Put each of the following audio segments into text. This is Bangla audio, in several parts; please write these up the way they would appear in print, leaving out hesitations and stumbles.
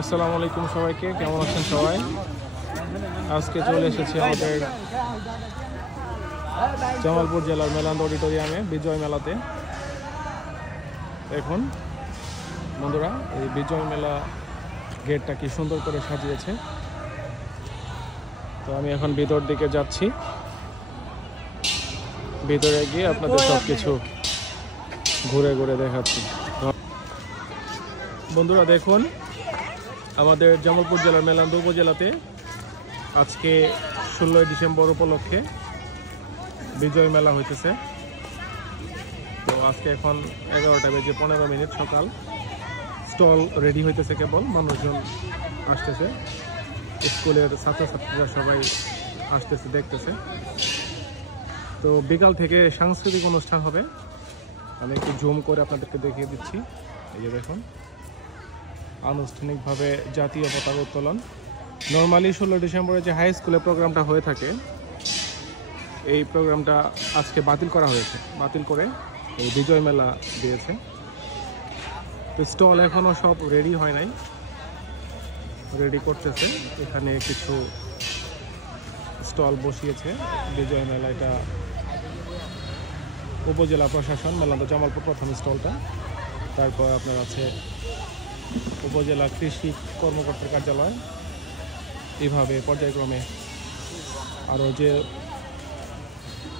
আসসালামু আলাইকুম সবাইকে, কেমন আছেন সবাই? আজকে চলে এসেছি আমাদের জামালপুর জেলার মেলান্দ অডিটোরিয়ামে বিজয় মেলাতে। এখন বন্ধুরা এই বিজয় মেলা গেটটা কি সুন্দর করে সাজিয়েছে। তো আমি এখন ভিতর দিকে যাচ্ছি, ভিতরে গিয়ে আপনাদের সব কিছু ঘুরে ঘুরে দেখাচ্ছি। বন্ধুরা দেখুন, আমাদের জামালপুর জেলার মেলান্দ উপজেলাতে আজকে 16 ডিসেম্বর উপলক্ষে বিজয় মেলা হইতেছে। তো আজকে এখন 11:15 সকাল। স্টল রেডি হইতেছে, কেবল মানুষজন আসতেছে, স্কুলের ছাত্রছাত্রীরা সবাই আসতেছে, দেখতেছে। তো বিকাল থেকে সাংস্কৃতিক অনুষ্ঠান হবে, আমি একটু জুম করে আপনাদেরকে দেখিয়ে দিচ্ছি। এই যে দেখুন, আনুষ্ঠানিকভাবে জাতীয় পতাকা উত্তোলন। নর্মালি 16 ডিসেম্বরে যে হাই স্কুলে প্রোগ্রামটা হয়ে থাকে, এই প্রোগ্রামটা আজকে বাতিল করা হয়েছে, বাতিল করে এই বিজয় মেলা দিয়েছে। তো স্টল এখনও সব রেডি হয় নাই, রেডি করতেছে। এখানে কিছু স্টল বসিয়েছে বিজয় মেলা, এটা উপজেলা প্রশাসন মেলান্দ জামালপুর প্রথম স্টলটা। তারপর আপনার আছে উপজেলা কৃষি কর্মকর্তার কার্যালয়, এইভাবে পর্যায়ক্রমে আরও যে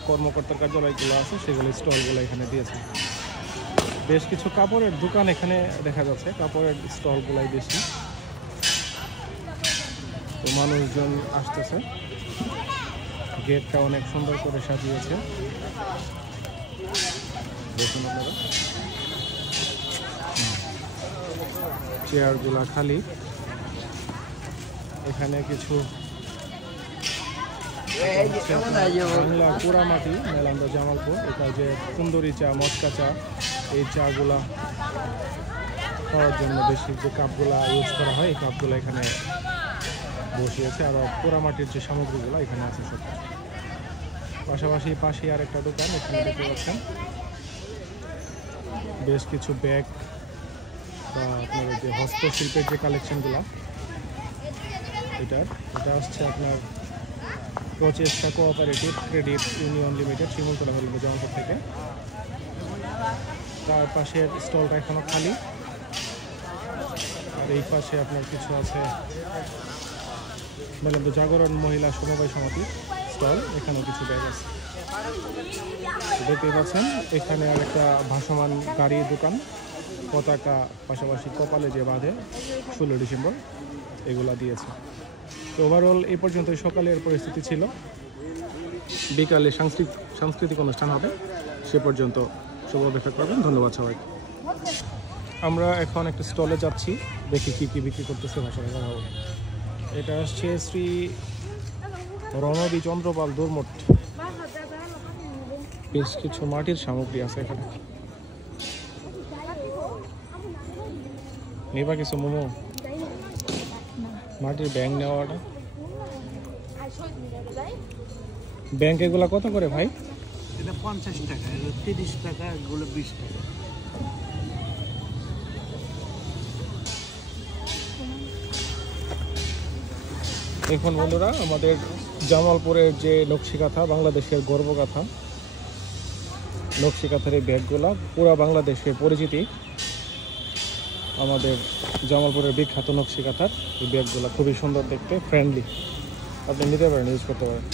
কর্মকর্তার কার্যালয়গুলো আছে সেগুলো স্টলগুলো এখানে দিয়েছে। বেশ কিছু কাপড়ের দোকান এখানে দেখা যাচ্ছে, কাপড়ের স্টলগুলাই বেশি। তো মানুষজন আসতেছে, গেটটা অনেক সুন্দর করে সাজিয়েছে, দেখুন আপনারা। চেয়ারগুলা খালি। এখানে কিছু বাংলা পোড়ামাটি মেলান্দ জামালপুর, এটা যে কুন্দরি চা, মটকা চা, এই চাগুলা খাওয়ার জন্য বেশি যে কাপগুলা ইউজ করা হয়, এই কাপগুলো এখানে বসিয়েছে। আর পোড়ামাটির যে সামগ্রীগুলো এখানে আছে সব। পাশাপাশি পাশে আর একটা দোকান এখানে দেখতে পাচ্ছেন, বেশ কিছু ব্যাগ বা আপনার যে হস্তশিল্পের যে কালেকশনগুলো, এটা হচ্ছে আপনার প্রচেষ্টা cooperative credit union limited, Shimultala Melandah Jamalpur থেকে। তার পাশের স্টলটা এখনো খালি। আর এই পাশে আপনার কিছু আছে মেলান্দ জাগরণ মহিলা সমবায় সমিতির স্টল, এখানেও কিছু ব্যাগ আছে দেখতে পাচ্ছেন। এখানে আর একটা ভাসমান গাড়ির দোকান, পতাকা পাশাপাশি কপালে যে বাঁধে 16 ডিসেম্বর, এগুলা দিয়েছে। তো ওভারঅল এই পর্যন্ত সকালের পরিস্থিতি ছিল। বিকালে সাংস্কৃতিক অনুষ্ঠান হবে, সে পর্যন্ত শুভ অপেক্ষা করবেন। ধন্যবাদ সবাইকে। আমরা এখন একটা স্টলে যাচ্ছি, দেখি কি কি বিক্রি করতেছে ভাষায় কথা হবে। এটা হচ্ছে শ্রী রণবী চন্দ্রপাল দুর্মঠ। বেশ কিছু মাটির সামগ্রী আছে এখানে। নেবা কিছু মোমো, মাটির ব্যাংক নেওয়াটা। ব্যাংক এগুলা কত করে ভাই? এটা 50 টাকা, 30 টাকা, এগুলো 20 টাকা। এখন বন্ধুরা, আমাদের জামালপুরের যে নকশিকাঁথা, বাংলাদেশের গর্বগাথা, নকশিকাঁথার এই ব্যাগগুলা পুরা বাংলাদেশে পরিচিতি। আমাদের জামালপুরের বিখ্যাত নকশিকাঁথার এই ব্যাগগুলা খুবই সুন্দর দেখতে, ফ্রেন্ডলি, আপনি নিতে পারেন, ইউজ করতে পারেন।